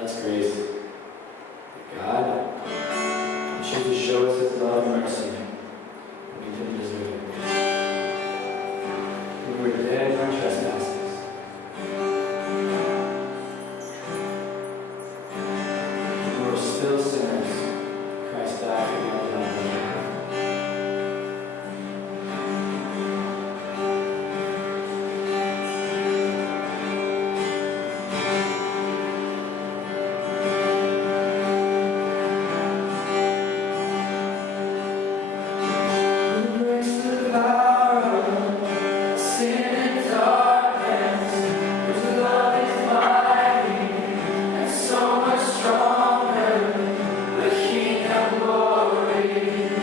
That's grace. God chooses to show us His love and mercy when we didn't deserve it. We were dead in our trespasses. We were still sinners. Christ died for the ungodly. Stronger, the King of glory.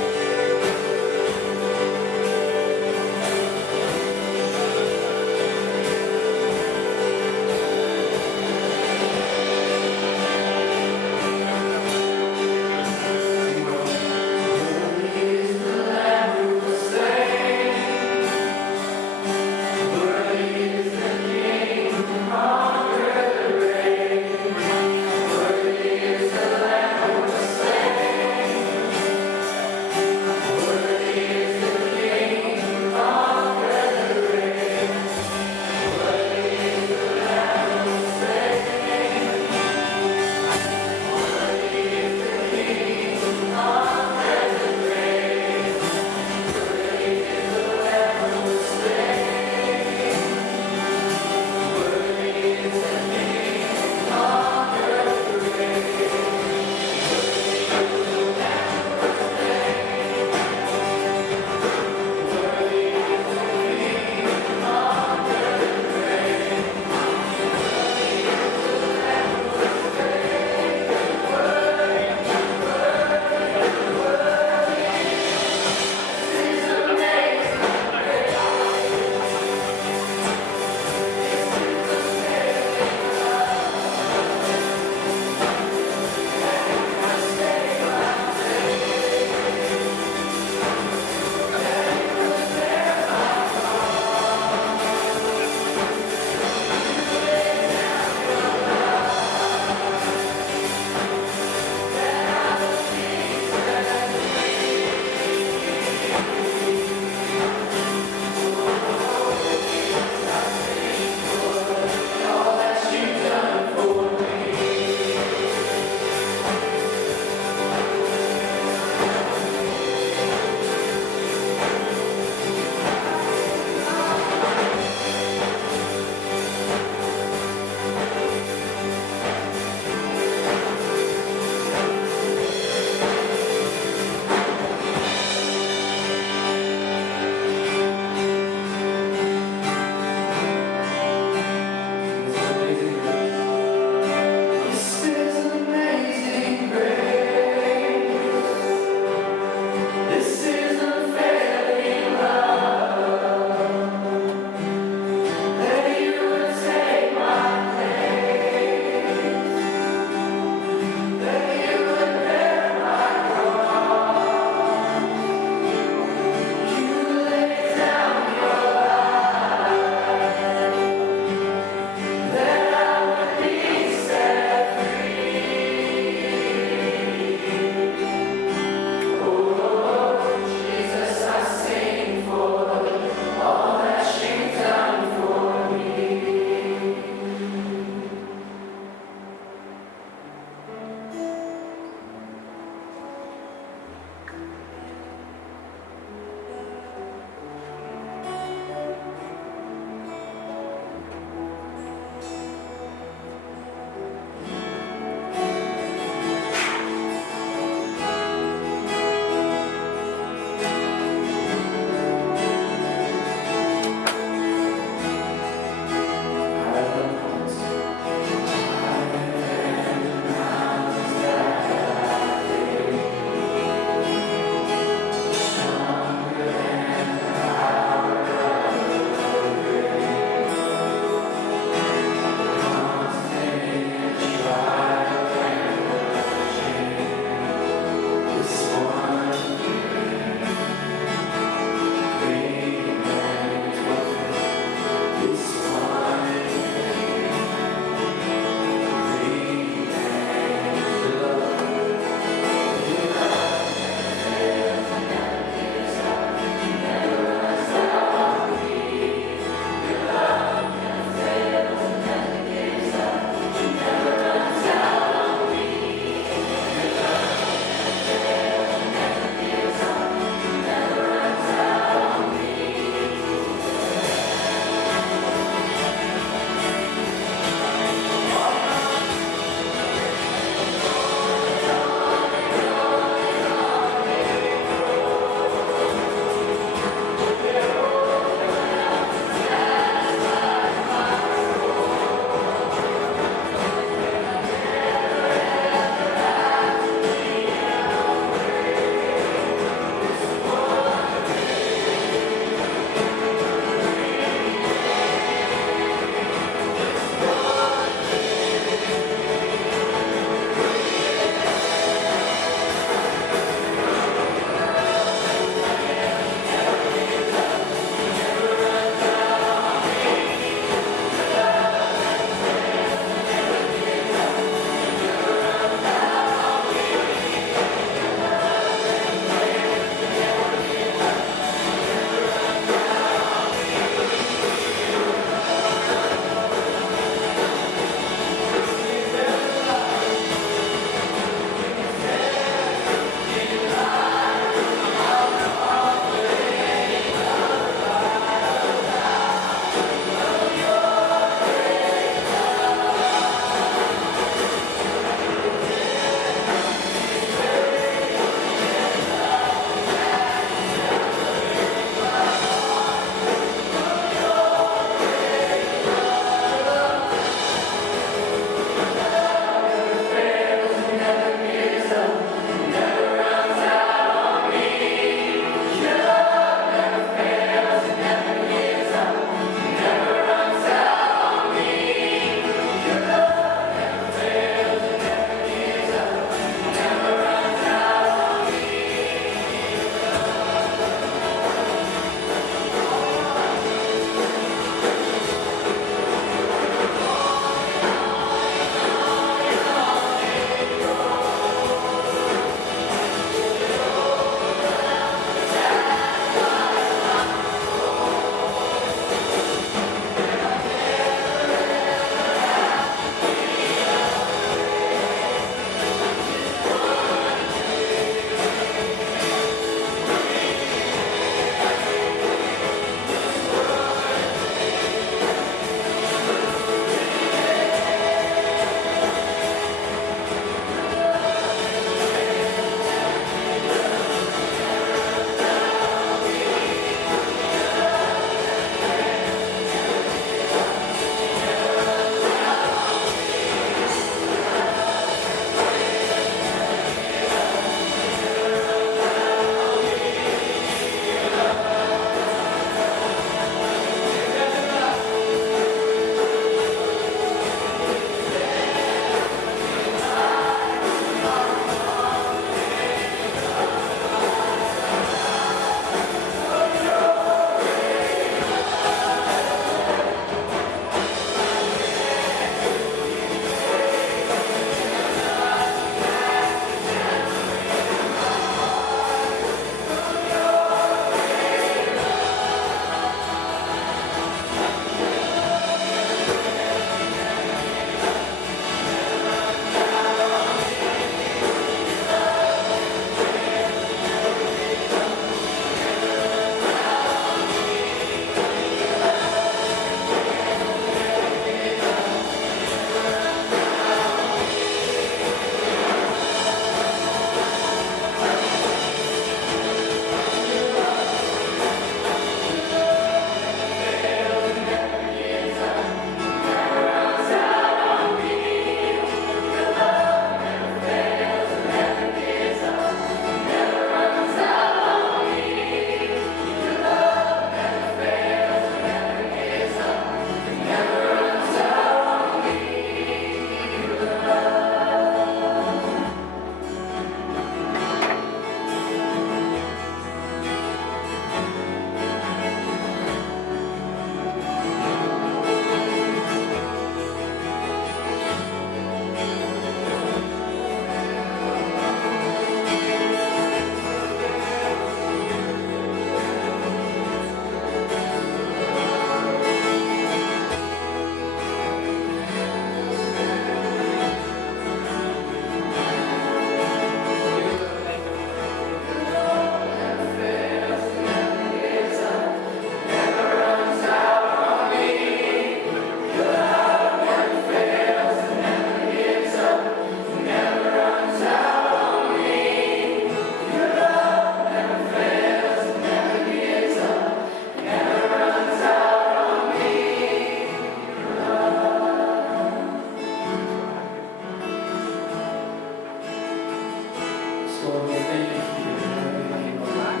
Lord, we thank you for your everything, Lord.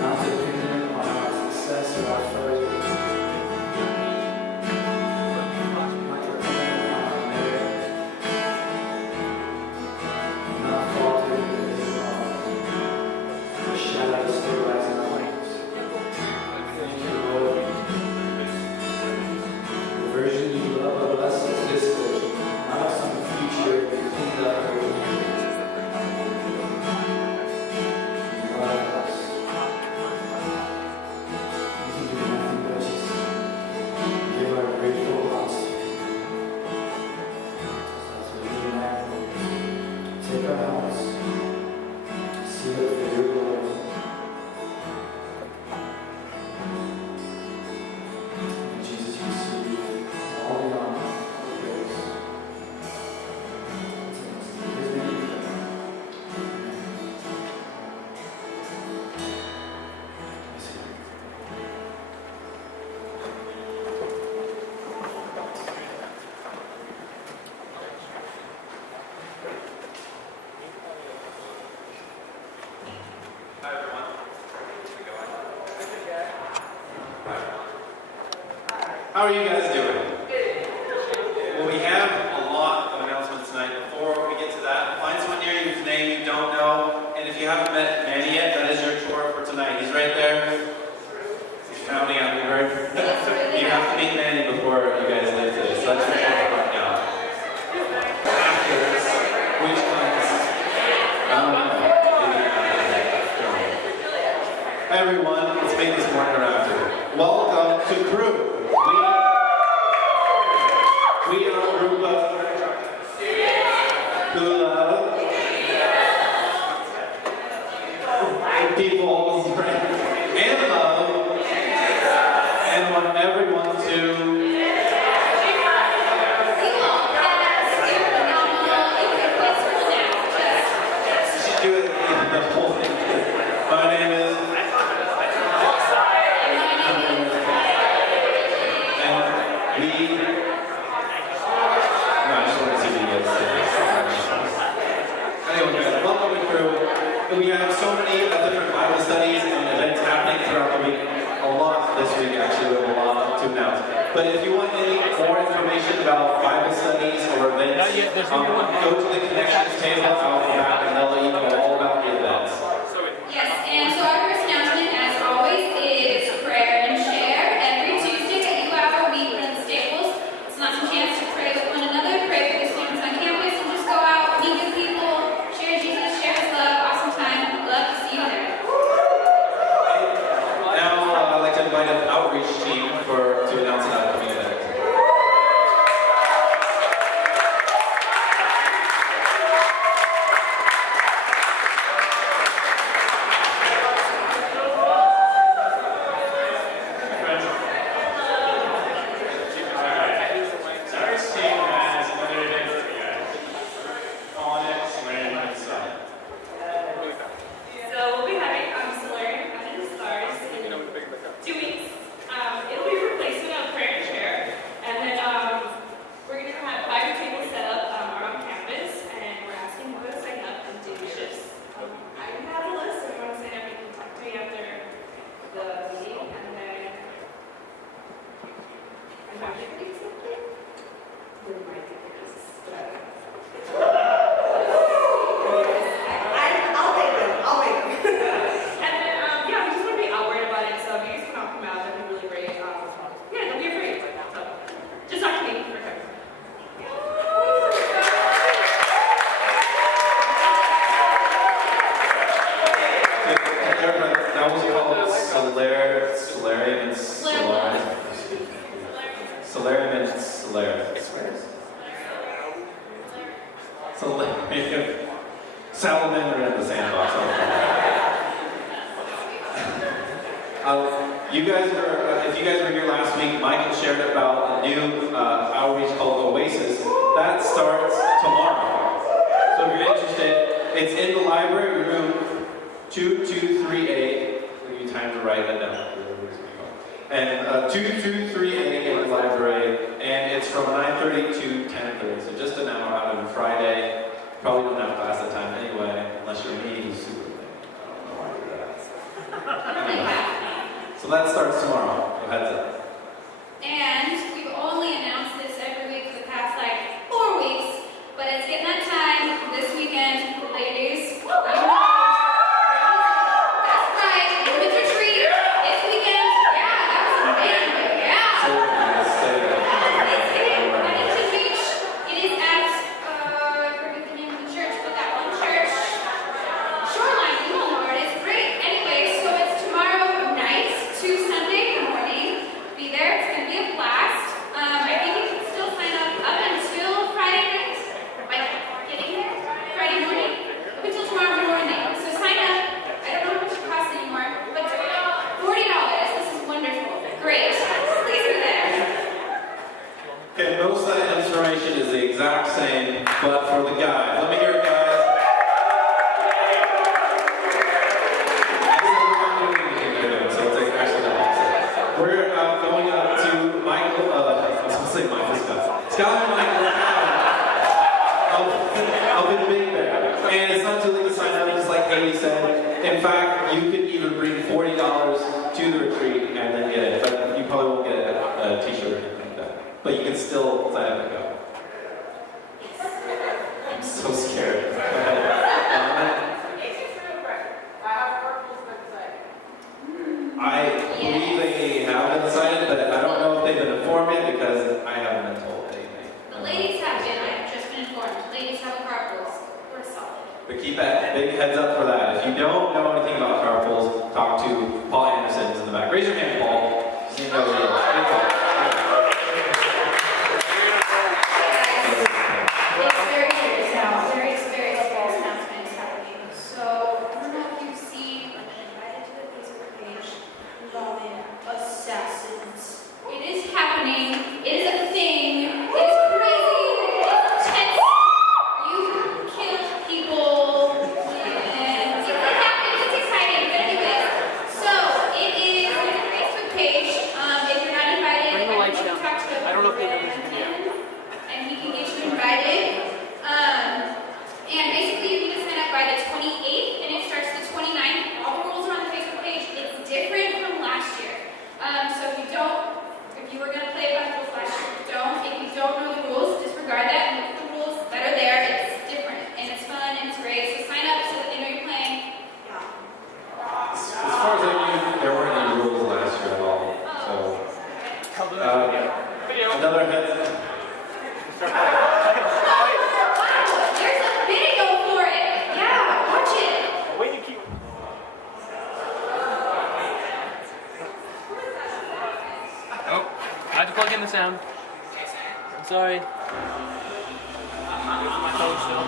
Not dependent on our success or our failure. Not dependent on our merit. Not faltering in this love. The shadows still rising lights. Thank you, Lord. The version you love of us is this version, not some future cleaned up version. You love us. We can do nothing but just give our grateful hearts to you. So as we lean back, take our hearts, seal it for your glory. And Jesus, you receive all the honor and praise. In His name we pray. Hi everyone. How are you guys doing? Well, we have a lot of announcements tonight. Before we get to that, find someone near you whose name you don't know. And if you haven't met Manny yet, that is your chore for tonight. He's right there. He's pounding at me, right? You have to meet Manny before you guys leave today. So that's your chore right now. After this, which comes? I don't know. Hi everyone, let's make this more interactive. Welcome to Crew. We are a group of who love people and love and want everyone to do it the whole thing. My name is we have so many different Bible studies and events happening throughout the week. A lot this week, actually, we have a lot to announce. But if you want any more information about Bible studies or events, go to the connections table out the back and they'll let you know all about the events. Yes, and so our first announcement, as always, is prayer and share. Every Tuesday at U-Hour, we put in the staples. It's an awesome chance to pray with one another, pray for the students on campus, and just go out, meet new people, share Jesus, share His love. Awesome time. Love to see you there. Now, I'd like to invite an outreach team to announce an upcoming event. Salamander in the sandbox. You guys were, if you guys were here last week, Michael shared about a new outreach called Oasis. That starts tomorrow. So if you're interested, it's in the library, room 2238. I'll give you time to write that down. And 2238 in the library, and it's from 9:30 to 10:30, so just an hour out on Friday. Probably don't have class at that time exact same, but for the guys. Let me hear it, guys. So it's like actually not. We're going up to Michael, I was going to say Michael Scott. Scott and Michael up in Big Bear. And it's not too late to sign up, just like Haley said. In fact, you could even bring $40 to the retreat and then get it. But you probably won't get a t-shirt or anything like that. But you can still sign up and go. I'm so scared. I believe they have been decided, but I don't know if they've been informed yet because I haven't been told anything. The ladies have been, I've just been informed. Ladies have a carpools. We're solid. But keep that big heads up for that. If you don't know anything about carpools, talk to Paul Anderson who's in the back. Raise your hand, Paul. Just so you know who he is. It's very serious now. Very serious announcement is happening. So, I don't know if you've seen, I've been invited to the Facebook page involving assassins. It is happening. It is a thing. It is crazy. It's intense. You kill people. And it happens. It's exciting. But anyways, so it is on the Facebook page. If you're not invited, I will talk to I don't know if they and he can get you invited. And basically you need to sign up by the 28th and it starts the 29th. All the rules are on the Facebook page. It's different from last year. So if you were going to play festivals last year, don't. If you don't know the rules, disregard that and look at the rules that are there. It's different and it's fun and it's great. So sign up so that they know you're playing. As far as I knew, there weren't any rules last year at all. So, another heads up. Wow, there's a video for it. Yeah, watch it. Way to keep. Oh, I had to plug in the sound. I'm sorry. My phone still.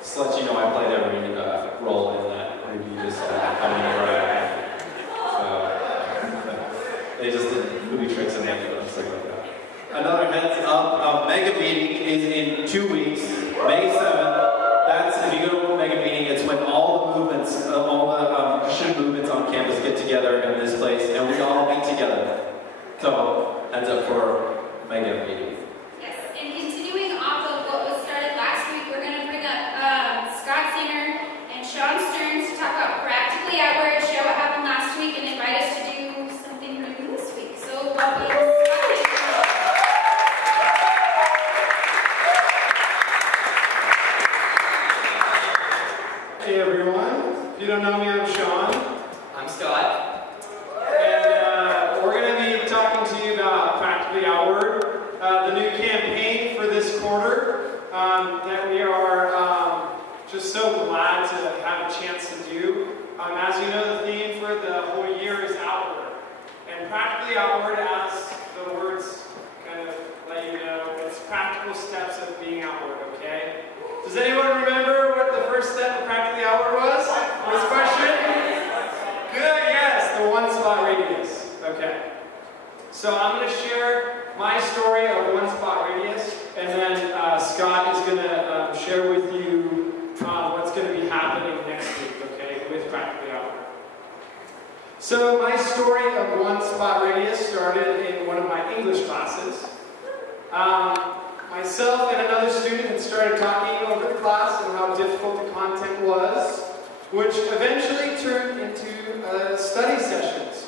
Just to let you know, I played every role in that review, just coming in right. So they just did movie tricks and stuff like that. Another heads up, Mega Meeting is in 2 weeks, May 7th. That's, if you go to a Mega Meeting, it's when all the movements, all the Christian movements on campus get together in this place, and we all meet together. So, heads up for Mega Meeting. Yes, and continuing off of what was started last week, we're going to bring up Scott Singer and Sean Stearns to talk about Practically Outward, share what happened last week, and invite us to do something new this week. So, welcome, Scott and Sean. Hey everyone, if you don't know me, I'm Sean. I'm Scott. And we're going to be talking to you about Practically Outward, the new campaign for this quarter that we are just so glad to have a chance to do. As you know, the theme for the whole year is outward. And practically outward, as the words kind of let you know, it's practical steps of being outward, okay? Does anyone remember what the first step of practically outward was? First question? Good, yes, the one spot radius. Okay. So I'm going to share my story of one spot radius, and then Scott is going to share with you what's going to be happening next week, okay, with practically outward. So my story of one spot radius started in one of my English classes. Myself and another student had started talking over the class and how difficult the content was, which eventually turned into study sessions.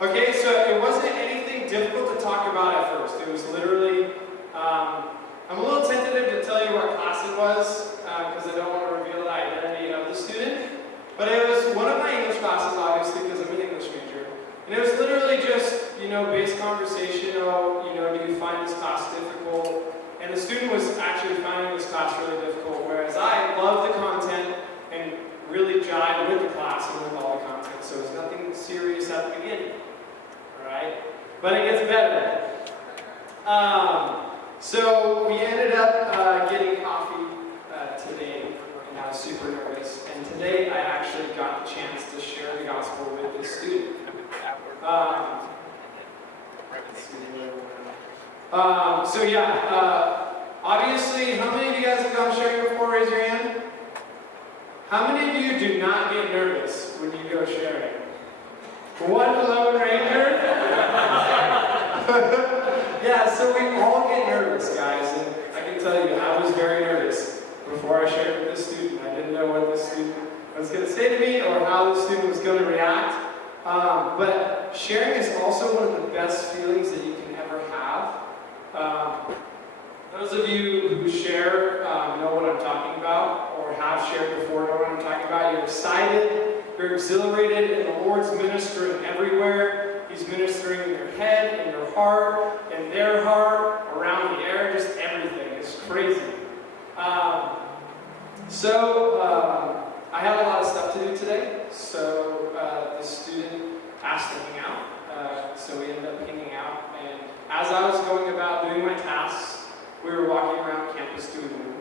Okay, so it wasn't anything difficult to talk about at first. It was literally, I'm a little tentative to tell you what class it was, because I don't want to reveal the identity of the student. But it was one of my English classes, obviously, because I'm an English major. And it was literally just, base conversation. Oh, do you find this class difficult? And the student was actually finding this class really difficult, whereas I loved the content and really jived with the class and with all the content. So it was nothing serious at the beginning. Alright? But it gets better. So we ended up getting coffee today, and I was super nervous. And today I actually got the chance to share the gospel with the student. Obviously, how many of you guys have gone sharing before? Raise your hand. How many of you do not get nervous when you go sharing? One lone ranger? Yeah, so we all get nervous, guys, and I can tell you, I was very nervous before I shared with the student. I didn't know what the student was going to say to me or how the student was going to react. But sharing is also one of the best feelings that you can ever have. Those of you who share know what I'm talking about, or have shared before know what I'm talking about. You're excited, you're exhilarated, and the Lord's ministering everywhere. He's ministering in your head, in your heart, in their heart, around the air, just everything. It's crazy. I had a lot of stuff to do today, so the student asked to hang out. So we ended up hanging out, and as I was going about doing my tasks, we were walking around campus doing them.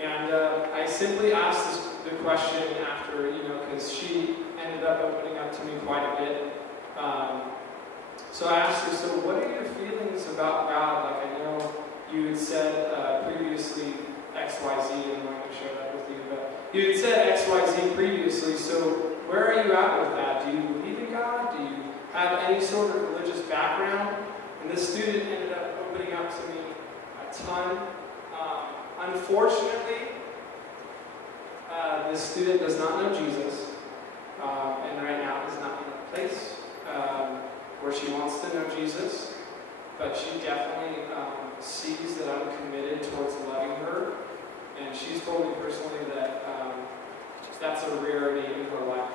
And I simply asked the question after, because she ended up opening up to me quite a bit. So I asked her, so what are your feelings about God? Like, I know you had said previously X, Y, Z, and I'm not going to share that with you, but you had said X, Y, Z previously, so where are you at with that? Do you believe in God? Do you have any sort of religious background? And this student ended up opening up to me a ton. Unfortunately, this student does not know Jesus, and right now is not in a place where she wants to know Jesus, but she definitely sees that I'm committed towards loving her, and she's told me personally that that's a rarity in her life.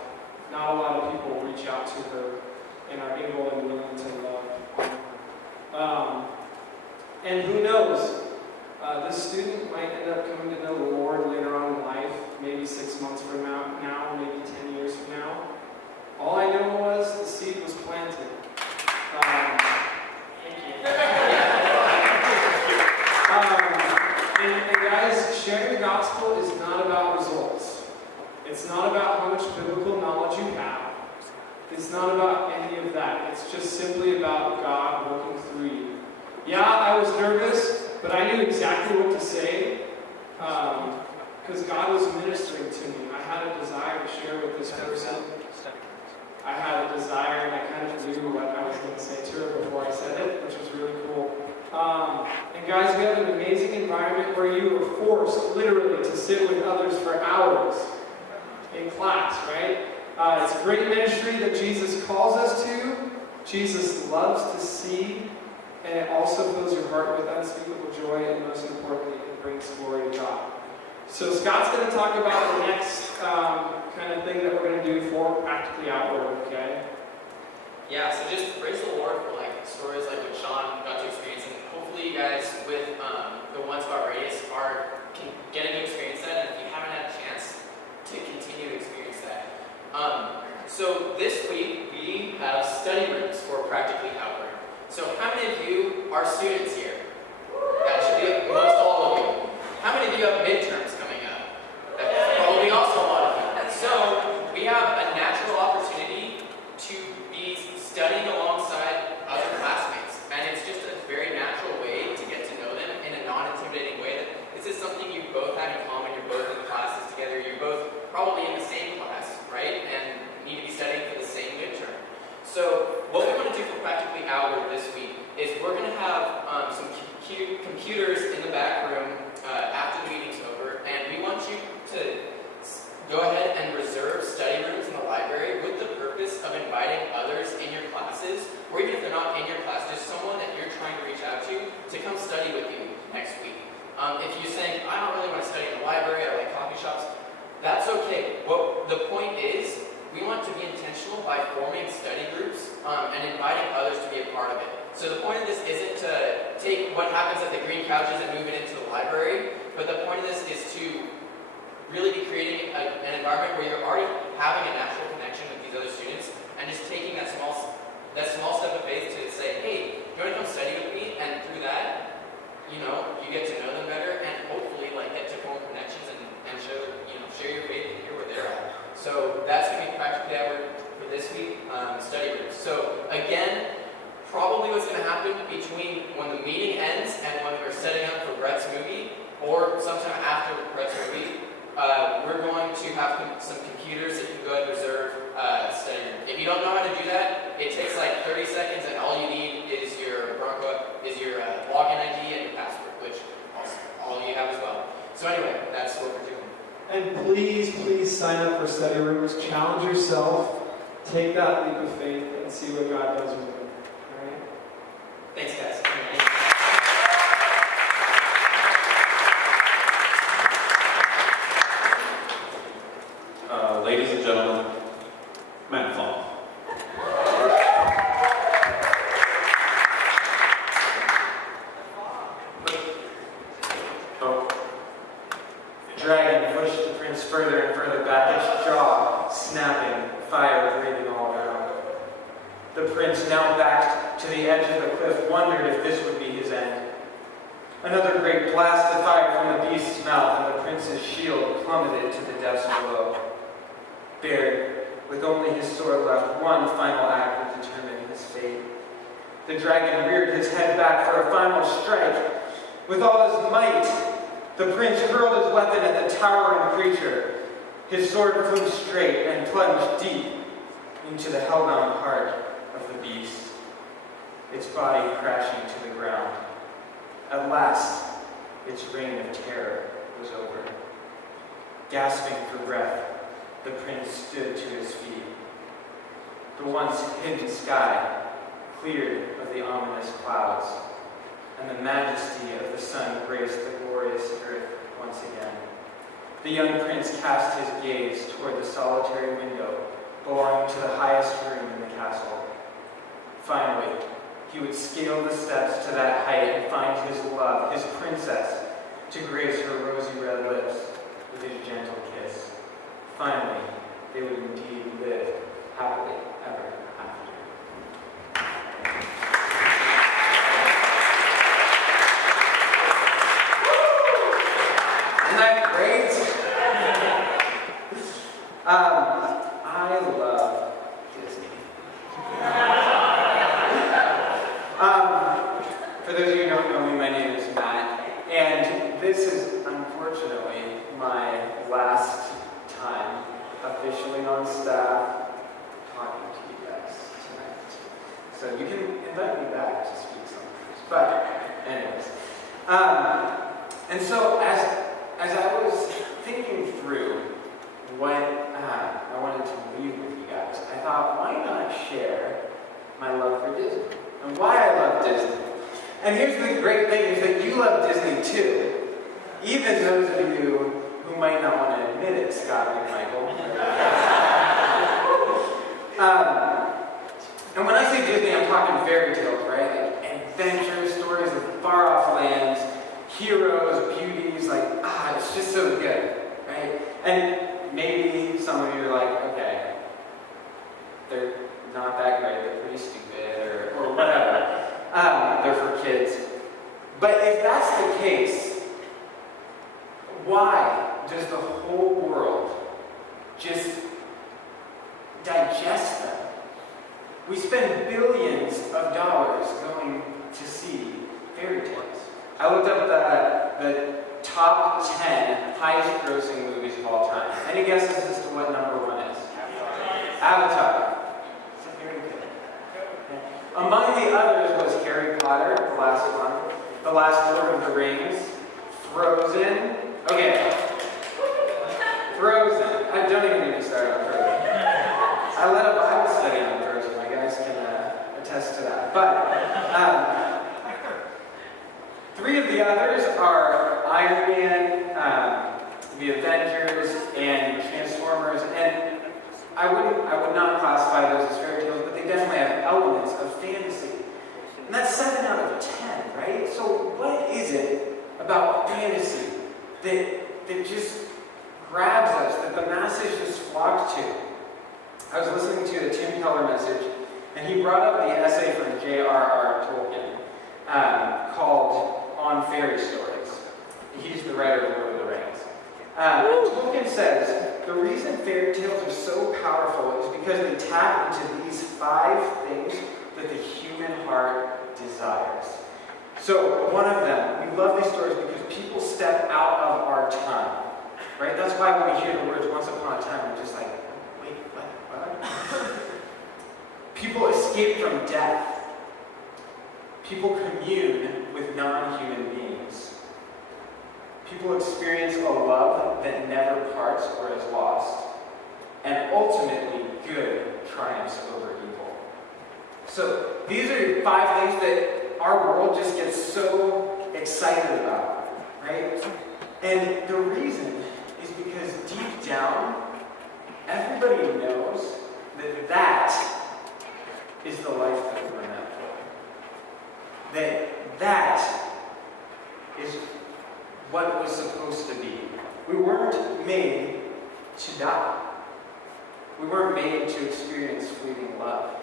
Not a lot of people reach out to her and are able and willing to love her. And who knows? This student might end up coming to know the Lord later on in life, maybe 6 months from now, maybe 10 years from now. All I know was the seed was planted. Thank you. And guys, sharing the gospel is not about results. It's not about how much biblical knowledge you have. It's not about any of that. It's just simply about God working through you. Yeah, I was nervous, but I knew exactly what to say because God was ministering to me. I had a desire to share with this person. I had a desire, and I kind of knew what I was going to say to her before I said it, which was really cool. And guys, we have an amazing environment where you are forced, literally, to sit with others for hours in class, right? It's a great ministry that Jesus calls us to. Jesus loves to see, and it also fills your heart with unspeakable joy, and most importantly, it brings glory to God. So Scott's going to talk about the next kind of thing that we're going to do for Practically Outward, okay? Yeah, so just praise the Lord for stories like what Sean got to experience, and hopefully you guys with the One Spot Radius are getting to experience that, and if you haven't had a chance to continue to experience that. students here? That should be most all of you. How many of you have midterms coming up? That's probably also a lot of you. And so we have a natural opportunity to be studying alongside other classmates. And it's just a very natural way to get to know them in a non-intimidating way. That this is something you both have in common. You're both in classes together. You're both probably in the same class, right? And need to be studying for the same midterm. So what we want to do for Practically Outward this week is we're going to have some computers in the back room after the meeting's over, and we want you to go ahead and reserve study rooms in the library with the purpose of inviting others in your classes, or even if they're not in your class, just someone that you're trying to reach out to come study with you next week. If you're saying, I don't really want to study in the library, I like coffee shops, that's okay. What the point is, we want to be intentional by forming study groups and inviting others to be a part of it. So the point of this isn't to take what happens at the green couches and move it into the library, but the point of this is to really be creating an environment where you're already having a natural connection with these other students and just taking that small step of faith to say, hey, you want to come study with me? And through that, you get to know them better and hopefully get to form connections and share your faith and hear where they're at. So that's going to be Practically Outward for this week, study groups. So again, probably what's going to happen between when the meeting ends and when we're setting up for Brett's movie, or sometime after Brett's movie, we're going to have some computers that you can go ahead and reserve study room. If you don't know how to do that, it takes 30 seconds, and all you need is your login ID and your password, which all you have as well. So anyway, that's what we're doing. And please, please sign up for study rooms. Challenge yourself. Take that leap of faith and see what God does with it. All right? Thanks, guys. Ladies and gentlemen, Matt Pfaff. Oh. The dragon pushed the prince further and further back, its jaw snapping, fire breathing all around. The prince, now backed to the edge of the cliff, wondered if this would be his end. Another great blast of fire from the beast's mouth, and the prince's shield plummeted to the depths below. Bared, with only his sword left, one final act would determine his fate. The dragon reared his head back for a final strike. With all his might, the prince hurled his weapon at the towering creature. His sword flew straight and plunged deep into the hellbound heart of the beast, its body crashing to the ground. At last, its reign of terror was over. Gasping for breath, the prince stood to his feet. The once hidden sky cleared of the ominous clouds, and the majesty of the sun graced the glorious earth once again. The young prince cast his gaze toward the solitary window belonging to the highest room in the castle. Finally, he would scale the steps to that height and find his love, his princess, to grace her rosy red lips with his gentle kiss. Finally, they would indeed live happily ever after. Isn't that great? I love Disney. For those of you who don't know me, my name is Matt, and this is unfortunately my last time officially on staff talking to you guys tonight. So you can invite me back to speak sometimes. But anyways, and so as I was thinking through what I wanted to leave with you guys, I thought, why not share my love for Disney and why I love Disney? And here's the great thing, is that you love Disney too. Even those of you who might not want to admit it, Scott McMichael. And when I say Disney, I'm talking fairy tales, right? Like adventure stories of far-off lands, heroes, beauties, it's just so good, right? And maybe some of you are like, okay, they're not that great, they're pretty stupid, or whatever. They're for kids. But if that's the case, why does the whole world just digest them? We spend billions of dollars going to see fairy tales. I looked up the top 10 highest grossing movies of all time. Any guesses as to what number one is? Avatar. It's a fairy tale. Among the others was Harry Potter, the last one, The Last Lord of the Rings, Frozen. Okay. Frozen. I don't even need to start on Frozen. I led a Bible study on Frozen. You guys can attest to that. But three of the others are Iron Man, the Avengers, and Transformers. And I would not classify those as fairy tales, but they definitely have elements of fantasy. And that's 7 out of 10, right? So what is it about fantasy that just grabs us, that the masses just flock to? I was listening to a Tim Keller message, and he brought up the essay from J.R.R. Tolkien called On Fairy Stories. He's the writer of Lord of the Rings. Tolkien says, the reason fairy tales are so powerful is because they tap into these 5 things that the human heart desires. So one of them, we love these stories because people step out of our time. Right? That's why when we hear the words once upon a time, we're just like, wait, what? People escape from death. People commune with non-human beings. People experience a love that never parts or is lost. And ultimately, good triumphs over evil. So these are 5 things that our world just gets so excited about, right? And the reason is because deep down, everybody knows that that is the life that we're meant for. That is what was supposed to be. We weren't made to die. We weren't made to experience fleeting love.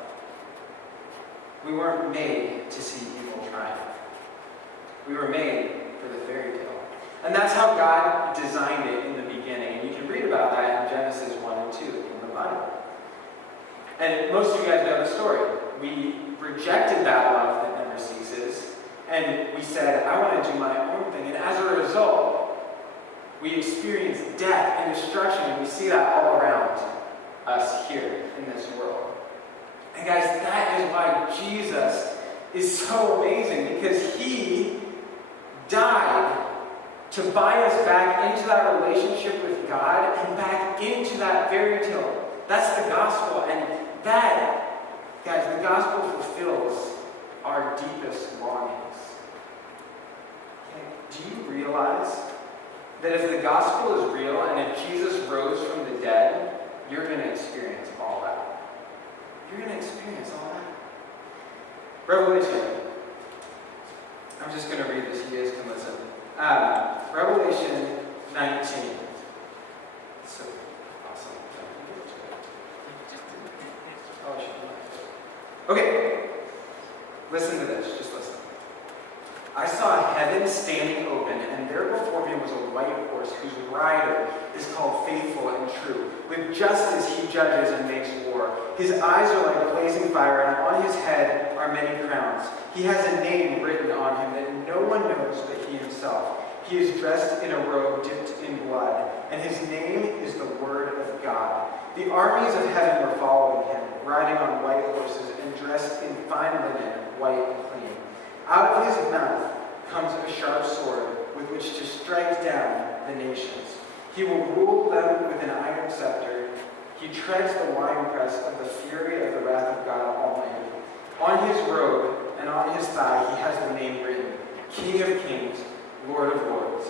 We weren't made to see evil triumph. We were made for the fairy tale. And that's how God designed it in the beginning. And you can read about that in Genesis 1 and 2 in the Bible. And most of you guys know the story. We rejected that love that never ceases. And we said, I want to do my own thing. And as a result, we experience death and destruction. And we see that all around us here in this world. And guys, that is why Jesus is so amazing. Because he died to buy us back into that relationship with God and back into that fairy tale. That's the gospel. And that, guys, the gospel fulfills our deepest longings. Okay? Do you realize that if the gospel is real and if Jesus rose from the dead, you're going to experience all that? You're going to experience all that. Revelation. I'm just going to read this. You guys can listen. Revelation 19. So awesome. Okay. Listen to this. Just listen. I saw heaven standing open, and there before me was a white horse whose rider is called Faithful and True. With justice he judges and makes war. His eyes are like blazing fire, and on his head are many crowns. He has a name written on him that no one knows but he himself. He is dressed in a robe dipped in blood, and his name is the Word of God. The armies of heaven were following him, riding on white horses and dressed in fine linen, white and clean. Out of his mouth comes a sharp sword with which to strike down the nations. He will rule them with an iron scepter. He treads the winepress of the fury of the wrath of God Almighty. On his robe and on his thigh he has the name written, King of Kings, Lord of Lords.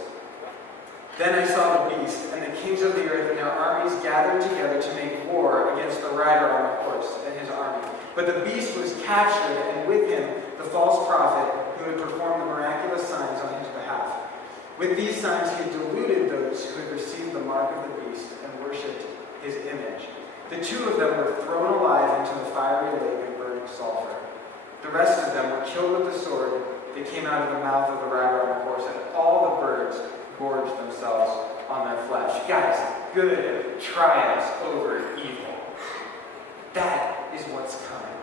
Then I saw the beast and the kings of the earth and their armies gathered together to make war against the rider on the horse and his army. But the beast was captured, and with him the false prophet who had performed the miraculous signs on his behalf. With these signs he had deluded those who had received the mark of the beast and worshipped his image. The 2 of them were thrown alive into the fiery lake of burning sulfur. The rest of them were killed with the sword that came out of the mouth of the rider on the horse, and all the birds gorged themselves on their flesh. Guys, good triumphs over evil. That is what's coming.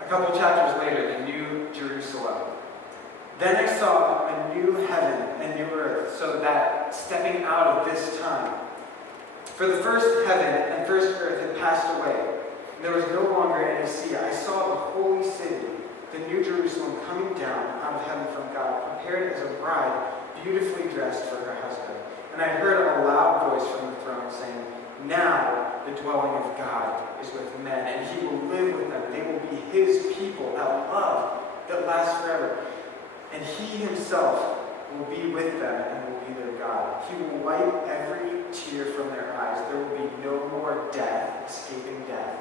A couple chapters later, the New Jerusalem. Then I saw a new heaven and new earth, so that stepping out of this time. For the first heaven and first earth had passed away, and there was no longer any sea. I saw the holy city, the New Jerusalem, coming down out of heaven from God, prepared as a bride, beautifully dressed for her husband. And I heard a loud voice from the throne saying, "Now the dwelling of God is with men, and he will live with them. They will be his people, that love that lasts forever. And he himself will be with them and will be their God. He will wipe every tear from their eyes. There will be no more death, escaping death,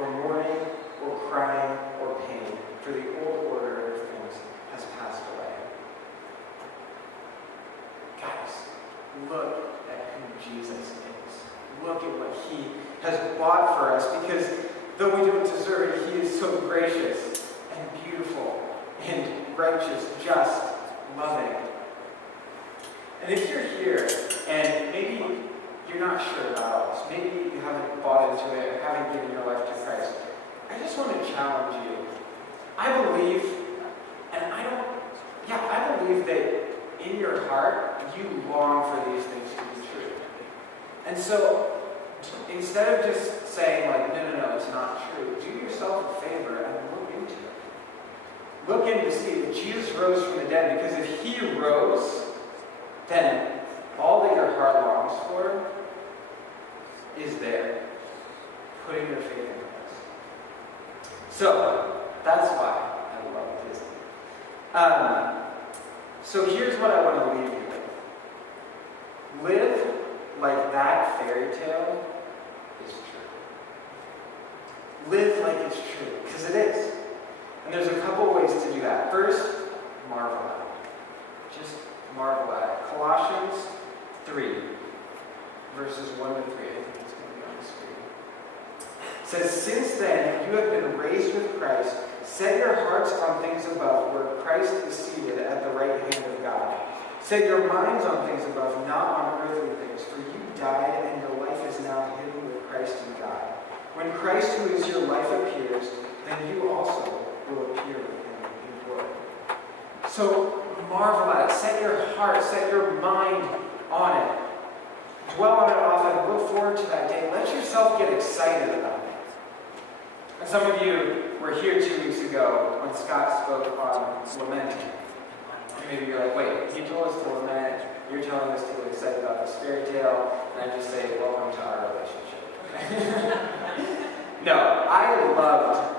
or mourning, or crying, or pain, for the old order of things has passed away." Guys, look at who Jesus is. Look at what he has bought for us, because though we don't deserve it, he is so gracious and beautiful and righteous, just, loving. And if you're here and maybe you're not sure about all this, maybe you haven't bought into it or haven't given your life to Christ, I just want to challenge you. I believe, and I believe that in your heart you long for these things to be true. And so instead of just saying like, no, it's not true, do yourself a favor and look into it. Look in to see that Jesus rose from the dead, because if he rose, then all that your heart longs for is there, putting your faith in Christ. So, that's why I love Disney. So here's what I want to leave you with. Live like that fairy tale is true. Live like it's true, because it is. And there's a couple ways to do that. First, marvel at it. Just marvel at it. Colossians 3, verses 1 to 3. I think it's going to be on the screen. It says, "Since then you have been raised with Christ. Set your hearts on things above, where Christ is seated at the right hand of God. Set your minds on things above, not on earthly things. For you died, and your life is now hidden with Christ in God. When Christ, who is your life, appears, then you also will appear with him in glory." So marvel at it. Set your heart, set your mind on it. Dwell on it often. Look forward to that day. Let yourself get excited about it. And some of you were here 2 weeks ago when Scott spoke on lamenting. And maybe you're like, wait, he told us to lament. You're telling us to get excited about this fairy tale. And I just say, welcome to our relationship. No, I loved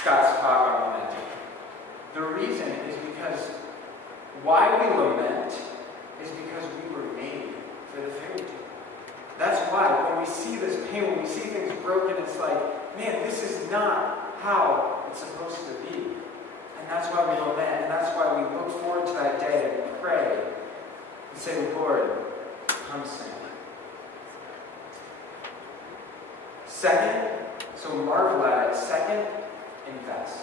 Scott's talk on lamenting. The reason is because why we lament is because we were made for the fairy tale. That's why when we see this pain, when we see things broken, it's like, man, this is not how it's supposed to be. And that's why we lament, and that's why we look forward to that day and pray and say, Lord, come soon. Second, so marvel at it. Second, invest.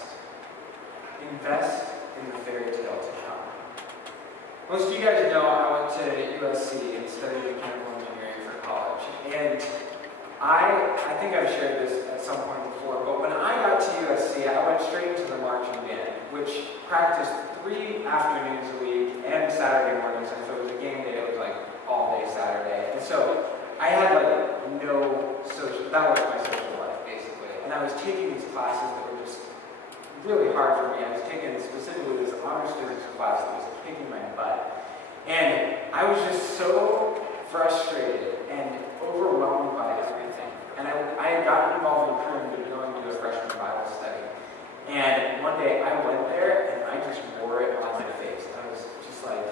Invest in the fairy tale to come. Most of you guys know I went to USC and studied mechanical engineering for college. And I think I've shared this at some point before, but when I got to USC, I went straight into the marching band, which practiced 3 afternoons a week and Saturday mornings. And if it was a game day, it was like all day Saturday. And so I had like no social, that was my social life basically. And I was taking these classes that were just really hard for me. I was taking specifically this honors physics class that was kicking my butt. And I was just so frustrated and overwhelmed by everything. And I had gotten involved in Prune to going to a freshman Bible study. And one day I went there and I just wore it on my face. I was just like,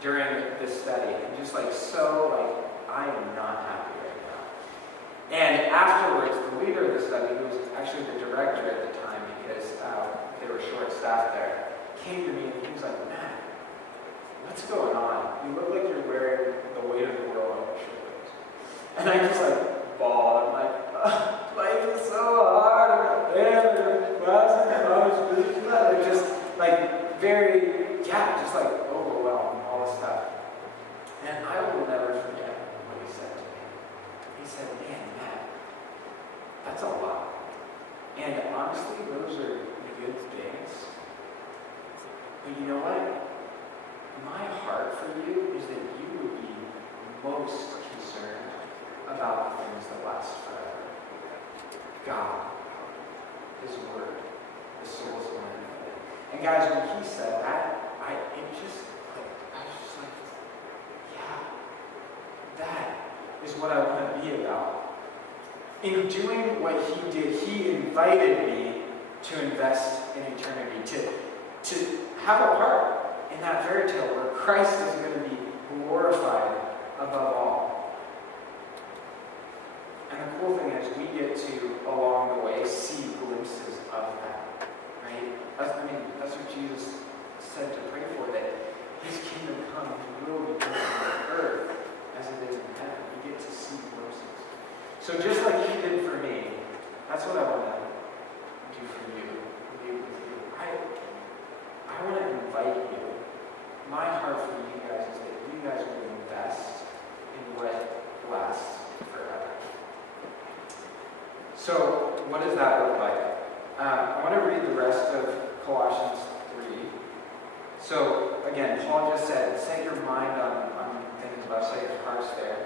during this study, and just like so like, I am not happy right now. And afterwards, the leader of the study, who was actually the director at the time because they were short-staffed there, came to me and he was like, "Matt, what's going on? You look like you're wearing the weight of the world on your shoulders." And I just like bawled. I'm like, life is so hard. I'm like, classes, very, just like overwhelmed, all this stuff. And I will never forget what he said to me. He said, man, Matt, that's a lot. And honestly, those are good things. But you know what? My heart for you is that you would be most concerned about the things that last forever. God, His Word, the soul's mind of it. And guys, when he said that, I was just like, yeah, that is what I want to be about. In doing what he did, he invited me to invest in eternity, to have a part in that fairy tale where Christ is going to be glorified above all. And the cool thing is we get to, along the way, see glimpses of that, right? That's what Jesus said to pray for, that his kingdom come, his will be done on earth as it is in heaven. You get to see glimpses. So just like he did for me, that's what I want to do for you, be with you. I want to invite you. My heart for you guys is that you guys will invest in what lasts forever. So what does that look like? I want to read the rest of Colossians 3. So again, Paul just said, set your mind on things above, set your hearts there.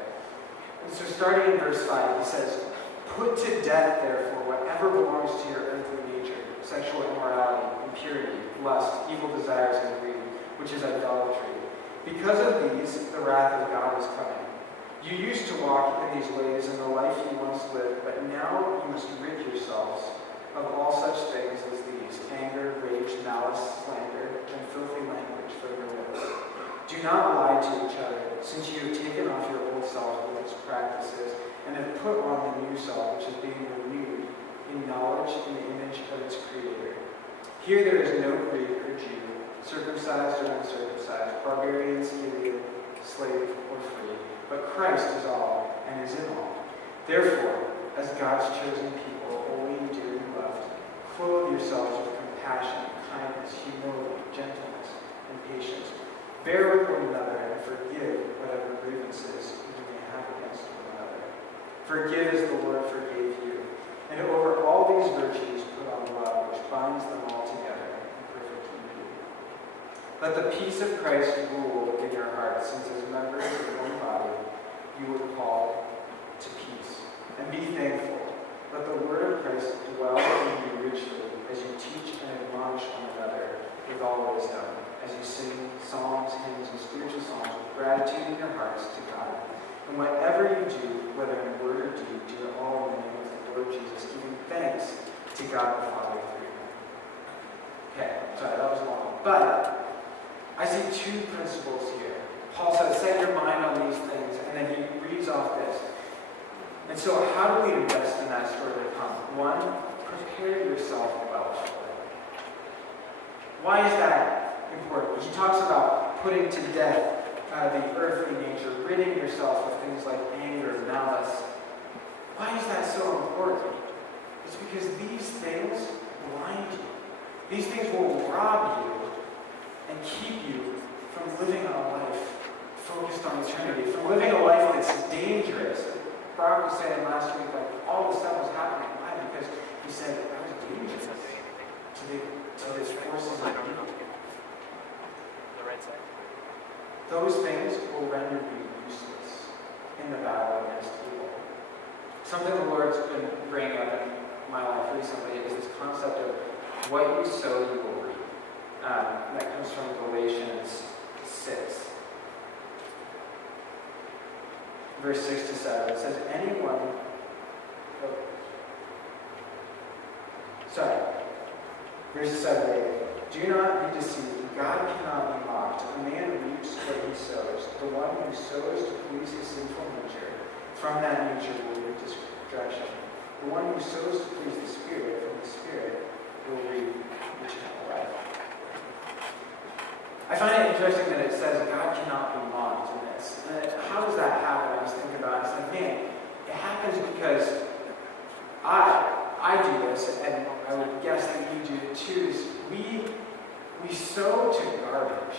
And so starting in verse 5, he says, put to death, therefore, whatever belongs to your earthly nature, sexual immorality, impurity, lust, evil desires, and greed, which is idolatry. Because of these, the wrath of God is coming. You used to walk in these ways in the life you once lived, but now you must rid yourselves of all such things as these: anger, rage, malice, slander, and filthy language from your lips. Do not lie to each other, since you have taken off your old self with its practices, and have put on the new self, which is being renewed in knowledge in the image of its Creator. Here there is no Greek or Jew, circumcised or uncircumcised, barbarian, Scythian, slave or free, but Christ is all and is in all. Therefore, as God's chosen people, holy and dearly loved, clothe yourselves with compassion, kindness, humility, gentleness, and patience. Bear with one another and forgive whatever grievances you may have against one another. Forgive as the Lord forgave you. And over all these virtues put on love, which binds them all together in perfect unity. Let the peace of Christ rule in your hearts, since as members of one body you were called to peace. And be thankful. Let the word of Christ dwell in you richly as you teach and admonish one another with all wisdom, as you sing psalms, hymns, and spiritual songs with gratitude in your hearts to God. And whatever you do, whether in word or deed, do it all in the name of the Lord Jesus, giving thanks to God the Father through him. Okay, sorry, that was long. But I see two principles here. Paul says, set your mind on these things, and then he reads off this. And so how do we invest in that story to come? One, prepare yourself well for it. Why is that important? He talks about putting to death the earthly nature, ridding yourself of things like anger, malice. Why is that so important? It's because these things blind you. These things will rob you and keep you from living a life focused on eternity, from living a life that's dangerous. Brock was saying last week, like, all this stuff was happening. Why? Because he said that was dangerous to his forces of evil. The right side. Those things will render you useless in the battle against evil. Something the Lord's been bringing up in my life recently is this concept of what you sow, you will reap. That comes from Galatians 6. Verse 6 to 7. It says, Verse 7 to 8. Do not be deceived. God cannot be mocked. A man reaps what he sows. The one who sows to please his sinful nature, from that nature will reap destruction. The one who sows to please the Spirit, from the Spirit will reap eternal life. I find it interesting that it says God cannot be mocked in this. How does that happen? I was thinking about it. It's like, man, it happens because I do this, and I would guess that you do too, is we we sow to garbage.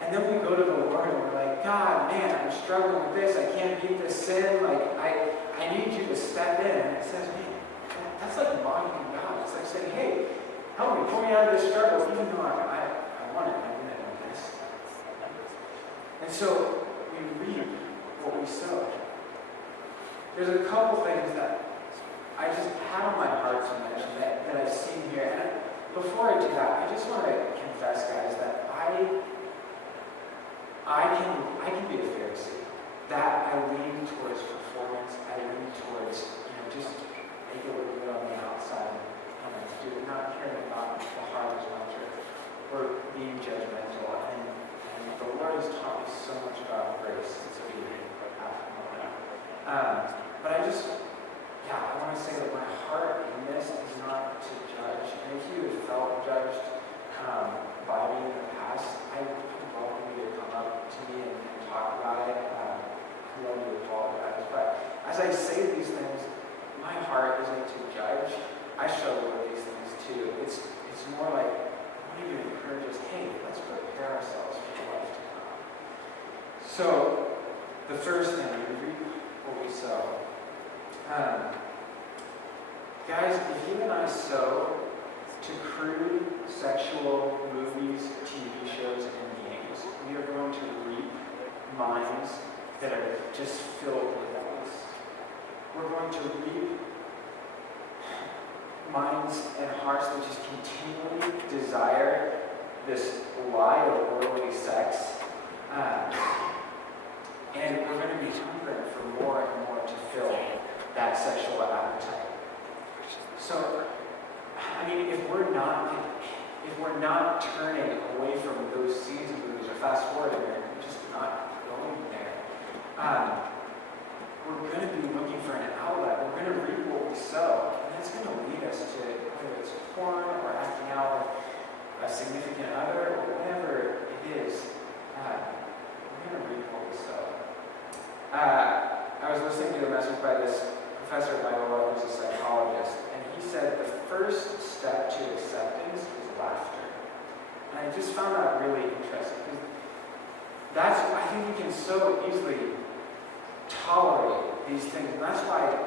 And then we go to the Lord and we're like, God, man, I'm struggling with this. I can't beat this sin. Like, I need you to step in. And it says, man, that's like mocking God. It's like saying, hey, help me, pull me out of this struggle, even though I want it. I'm going to do this. And so we reap what we sow. There's a couple things that I just have on my heart to mention that I've seen here. And before I do that, I just want to confess, guys, that I can be a Pharisee. That I lean towards performance. I lean towards, just make it look good on the outside and do it, not caring about the heart as much or being judgmental. And the Lord has taught me so much about grace and so he put Pfaff and all that. But I want to say that my heart in this is not to judge. And if you have felt judged by me in the past, I would welcome you to come up to me and talk about it. I love to apologize. But as I say these things, my heart isn't to judge. I struggle with these things too. It's more like, I want you to encourage us, hey, let's prepare ourselves for life to come. So, the first thing, we reap what we sow. Guys, if you and I sow to crude sexual movies, TV shows, and games, we are going to reap minds that are just filled with lust. We're going to reap minds and hearts that just continually desire this lie of worldly sex. And we're going to be hungering for more and more to fill that sexual appetite. So, I mean, if we're not turning away from those seasons movies or fast forwarding there, we're just not going there. We're going to be looking for an outlet. We're going to reap what we sow, and that's going to lead us to whether it's porn or acting out with a significant other or whatever it is. We're going to reap what we sow. I was listening to a message by this professor at Loyola, who's a psychologist, and he said the first step to acceptance is laughter. And I just found that really interesting because I think we can so easily tolerate these things, and that's why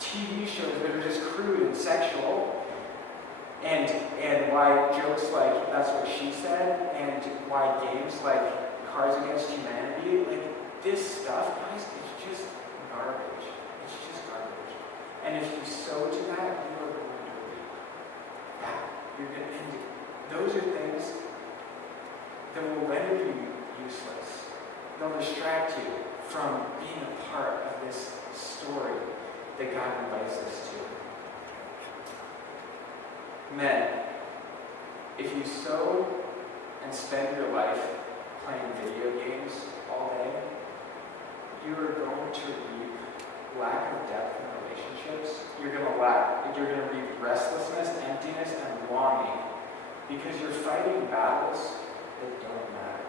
TV shows that are just crude and sexual, and why jokes like "That's What She Said," and why games like Cards Against Humanity, like this stuff, guys, it's just garbage. It's just garbage. And if you sow to that, you are going to reap that. You're going to end it. Those are things that will render you useless. They'll distract you from being a part of this story that God invites us to. Men, if you sow and spend your life playing video games all day, you are going to reap lack of depth in relationships. You're going to reap restlessness, emptiness, and longing because you're fighting battles that don't matter,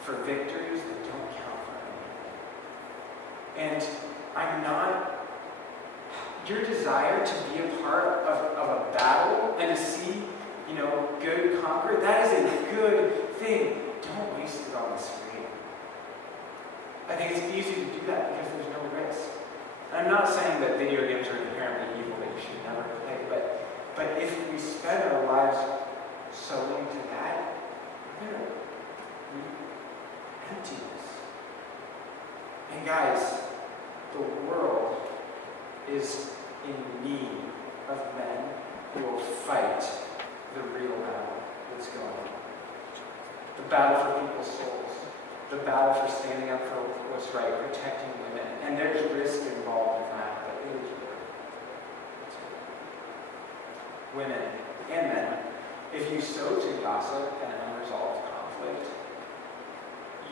for victories that don't count for anything. And your desire to be a part of a battle and to see, good conquer, that is a good thing. Don't waste it on the screen. I think it's easy to do that because there's no risk. And I'm not saying that video games are inherently evil that you should never play, but if we spend our lives sowing to that, we're going to reap emptiness. And guys, the world is in need of men who will fight the real battle that's going on. The battle for people's souls. The battle for standing up for what's right, protecting women. And there's risk involved in that, but it is worth it. Women and men, if you sow to gossip and unresolved conflict,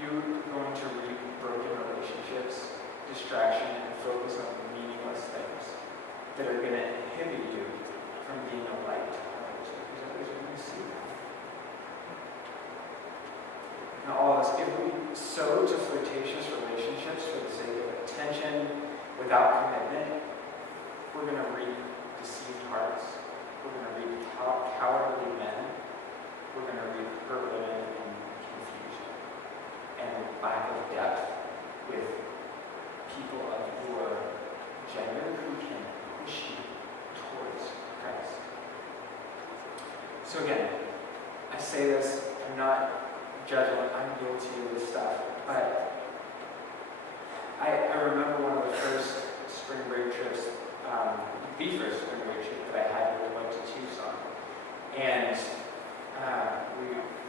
you're going to reap broken relationships, distraction, and focus on meaningless things that are going to inhibit you from being a light to others, because others are going to see that. Now, all of us, if we sow to flirtatious relationships for the sake of attention without commitment, we're going to reap deceived hearts. We're going to reap cowardly men So again, I say this, I'm not judging, I'm guilty of this stuff, but I remember one of the first spring break trips, the first spring break trip that I had, we went to Tucson. And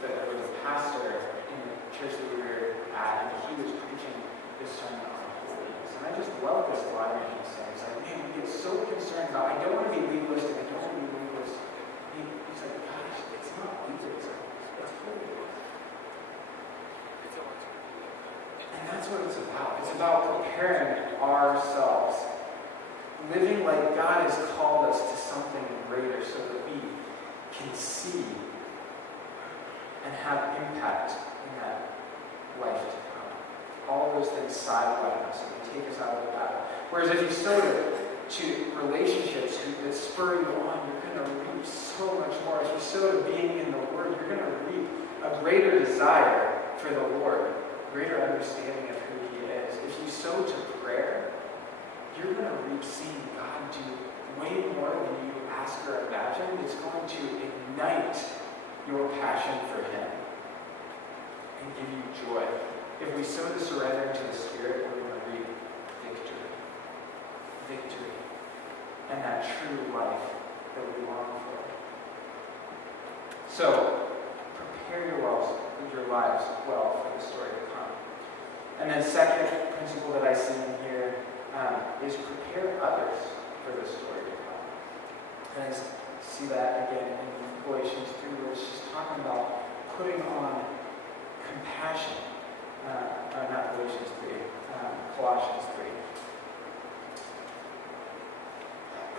there was a pastor in the church that we were at, and he was preaching this sermon on holiness. And I just love this line that he says. It's like, man, we get so concerned about, I don't want to be legalistic, I don't want to be legalistic. He's like, gosh, it's not legalism, it's holiness. And that's what it's about. It's about preparing ourselves, living like God has called us to something greater so that we can see and have impact in that life to come. All those things sideline us and they take us out of the battle. Whereas if you sow to relationships that spur you on, you're going to reap so much more. If you sow to being in the Word, you're going to reap a greater desire for the Lord, greater understanding of who He is. If you sow to prayer, you're going to reap seeing God do way more than you ask or imagine. It's going to ignite your passion for Him and give you joy. If we sow to surrender to the Spirit, we're going to reap victory. Victory. And that true life that we long for. So, prepare your lives well for the story to come. And then second principle that I see in here is prepare others for the story to come. And I see that again in Galatians 3, where it's just talking about putting on compassion. Not Galatians 3, Colossians 3.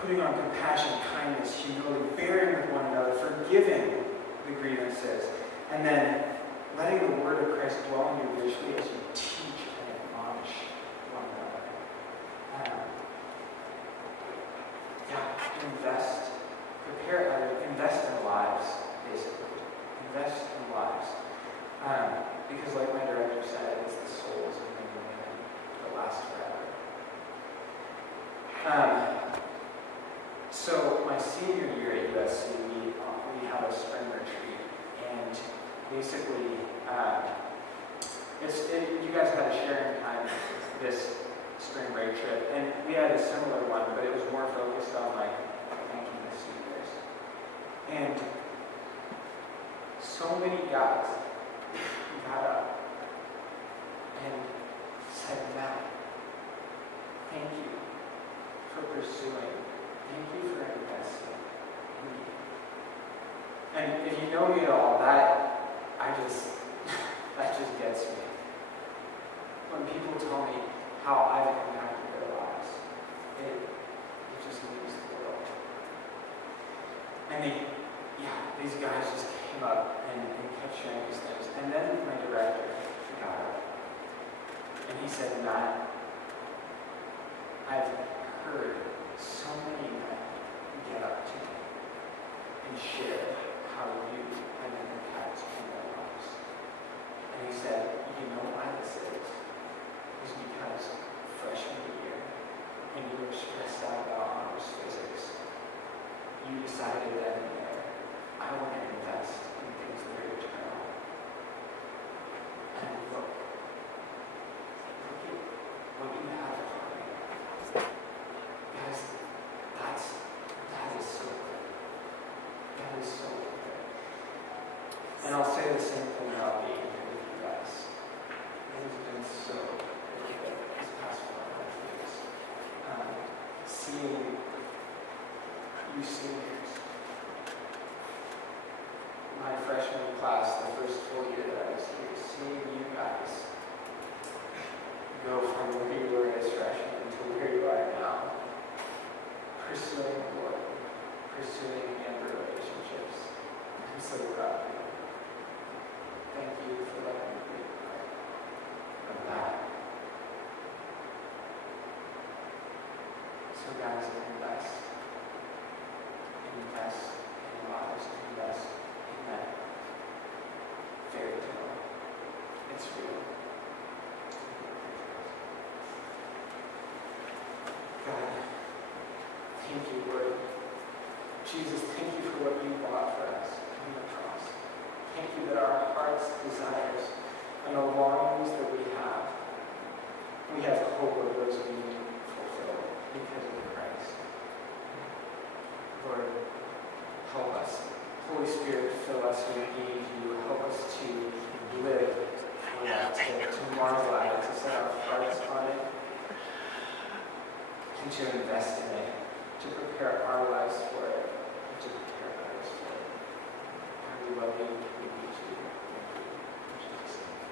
Putting on compassion, kindness, humility, bearing with one another, forgiving the grievances, and then letting the word of Christ dwell in you richly as you teach and admonish one another. Prepare others, invest in lives, basically. Invest in lives. Because like my director said, it's the souls of men and women that last forever. So my senior year at USC, we have a spring retreat, and basically, you guys had a sharing time this spring break trip, and we had a similar one, but it was more focused on like thanking the speakers. And so many guys got up and said, Matt, thank you for pursuing. Thank you for investing in me. And if you know me at all, that just gets me. When people tell me how I've impacted their lives, it just means the world. And these guys just came up and kept sharing these things. And then my director got up. And he said, Matt, I've heard so many men get up to me and share how you had an impact in their lives. And he said, you know why this is? It's because freshman year, when you were stressed out about honors physics, you decided then and there, I want to invest in things that are eternal. And look at what you have for me. Guys, that is so good. That is so good. And I'll say the same thing about being here with you guys. It has been so good this past 4.5 weeks. Seeing you seniors, my freshman class, the first full year that I was here, seeing you guys go from where you were as freshmen to where you are now, pursuing the Lord, pursuing younger relationships. I'm so proud of you. Thank you for letting me be a part of that. So guys, invest in lives, invest in that fairy tale. It's real. God, thank you, Lord. Jesus, thank you for what you bought for us. Spirit, fill us. We need you. Help us to live for that, to marvel at it, to set our hearts on it, and to invest in it, to prepare our lives for it, and to prepare others for it. God, we love you. We need you. In Jesus' name.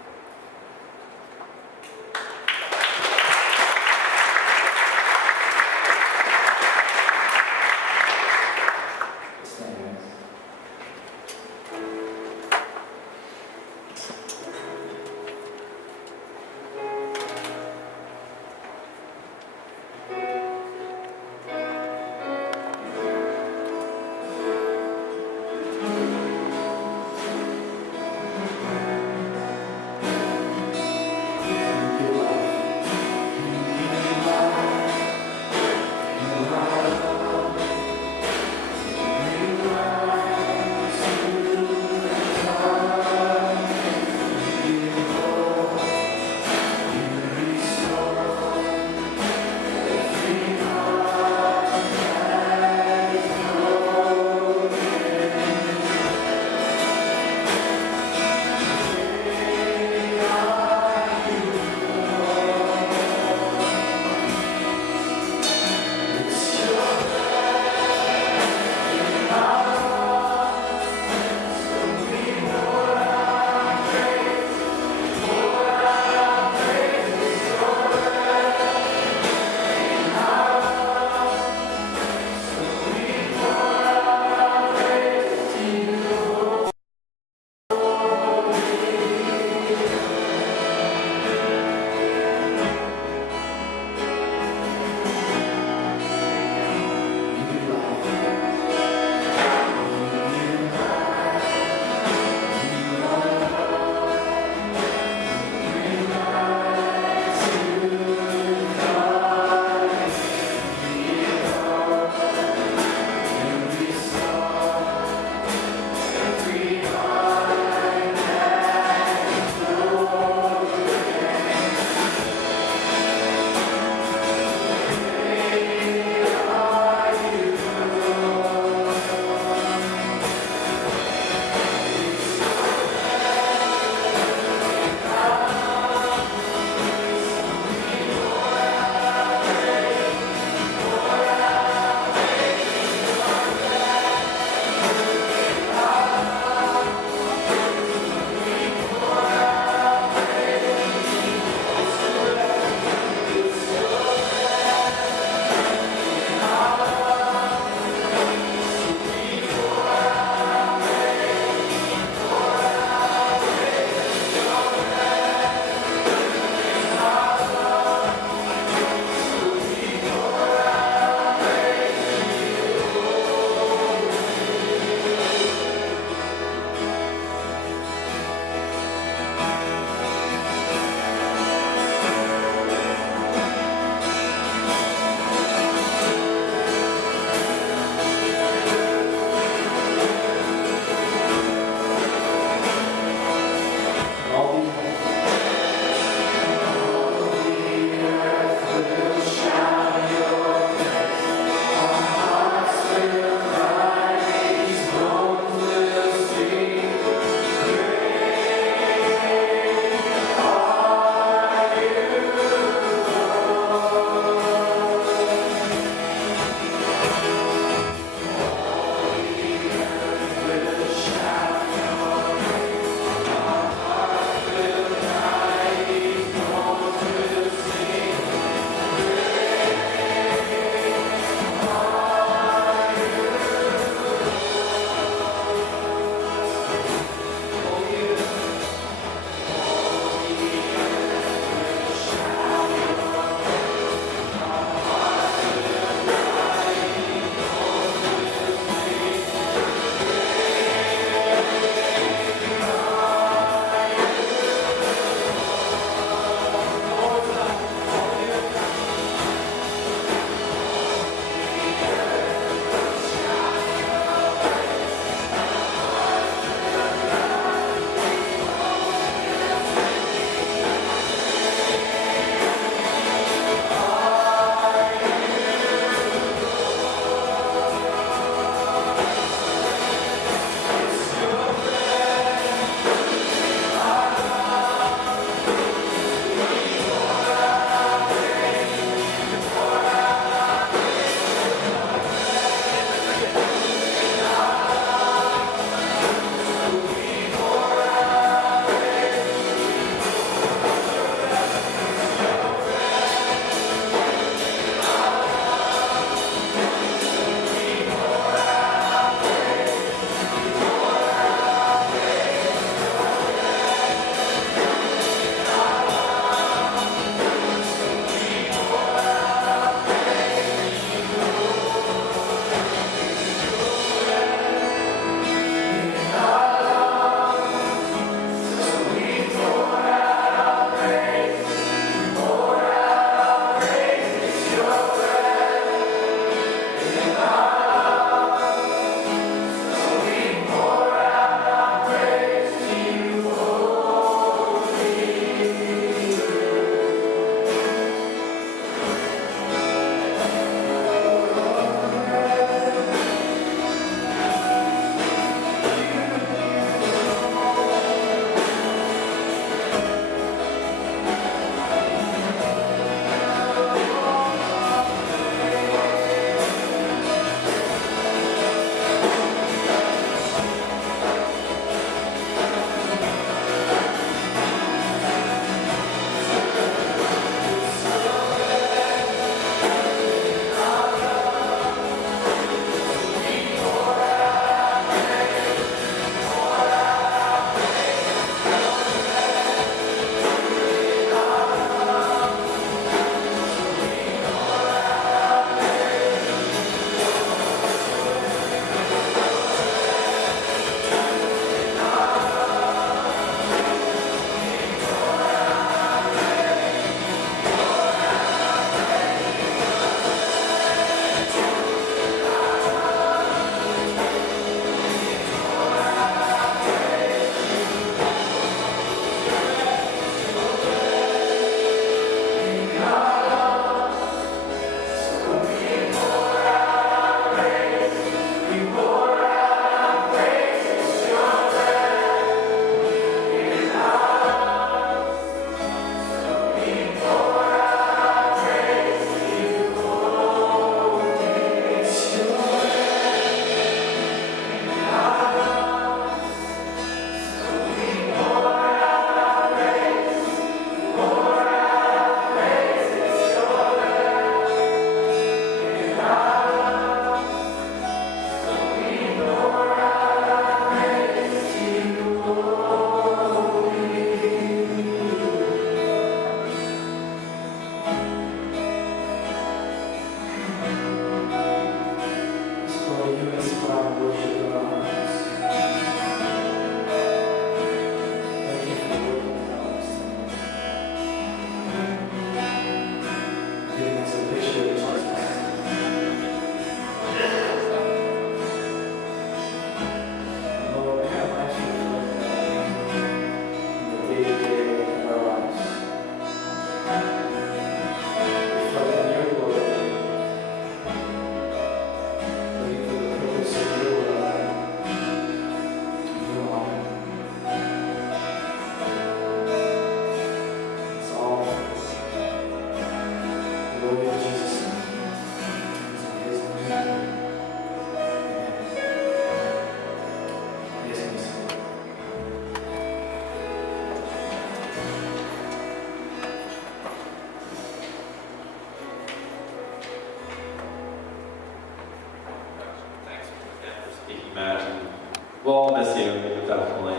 all miss you, definitely.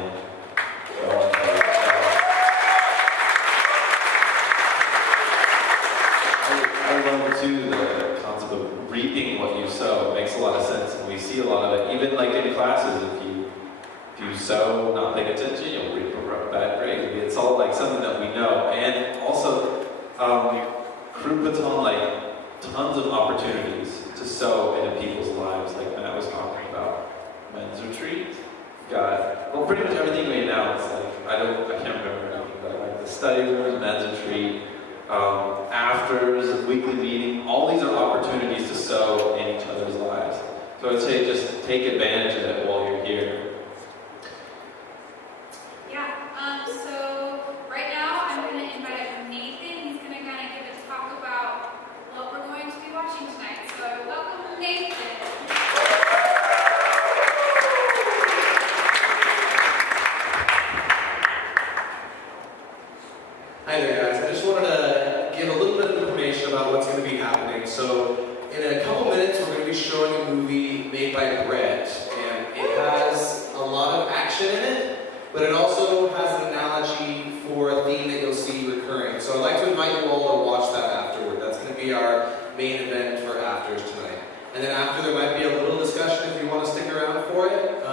I love too the concept of reaping what you sow. It makes a lot of sense, and we see a lot of it. Even like in classes, if you sow not paying attention, you'll reap a bad grade. It's all like something that we know. And also, crew puts on like tons of opportunities to sow into people's lives, like Matt was talking about. Men's retreat, got pretty much everything we announced. Like I can't remember anything, but like the study rooms, men's retreat, afters, weekly meeting. All these are opportunities to sow in each other's lives. So I'd say just take advantage of it while you're here. Yeah, so right now I'm going to invite Nathan. He's going to kind of give a talk about what we're going to be watching tonight. So welcome, Nathan. Hi there, guys. I just wanted to give a little bit of information about what's going to be happening. So, in a couple minutes, we're going to be showing a movie made by Brett, and it has a lot of action in it, but it also has an analogy for a theme that you'll see recurring. So, I'd like to invite you all to watch that afterward. That's going to be our main event for Afters tonight. And then after, there might be a little discussion if you want to stick around for it.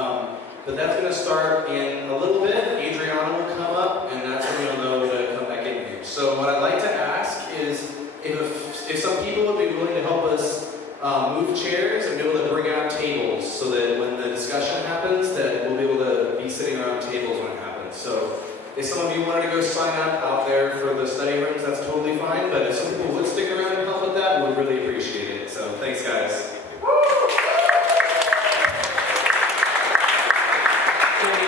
But that's going to start in a little bit. Adriana will come up, and that's when you'll know to come back in here. So what I'd like to ask is if some people would be willing to help us move chairs and be able to bring out tables so that when the discussion happens, that we'll be able to be sitting around tables when it happens. So if some of you wanted to go sign up out there for the study rooms, that's totally fine. But if some people would stick around and help with that, we'd really appreciate it. So thanks, guys. Can we